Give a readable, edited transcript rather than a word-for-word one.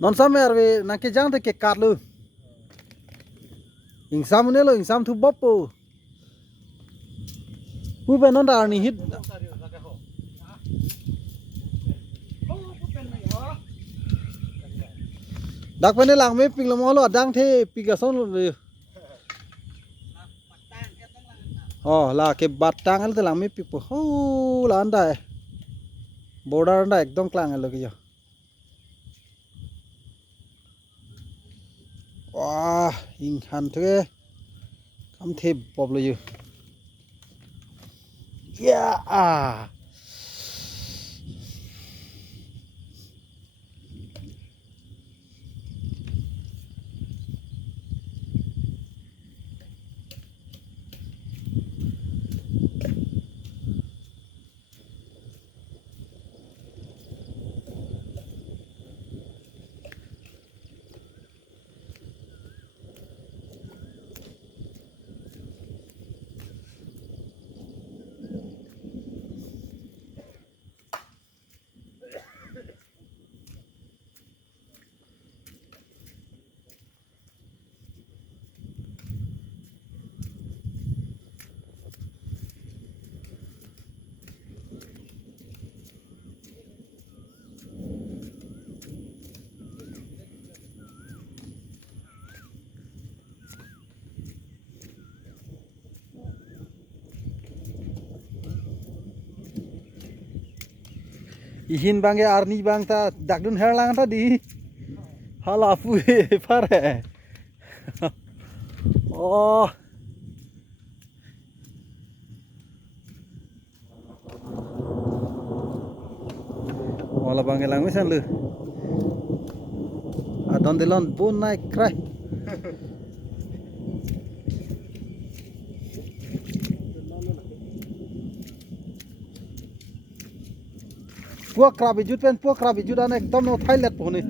non sam er we na ke jang de ke kar lu ing sam ne lo ing sam thu bop po pu be non da ni hit dak pe ne lang me ping lo mo lo dang the pi ga son lo la ke bat tang al te lang me pi po ho la anda border anda ekdom klang al lo ke wah ing han the kam the pop lo yu yeah ihin bang ya arni bang ta dakdun herlang ta di hala fu pare oh wala bang lang misan lu adon delon pun naik krai puak krabi jut pen puak krabi jut an ekdom no thailet po ni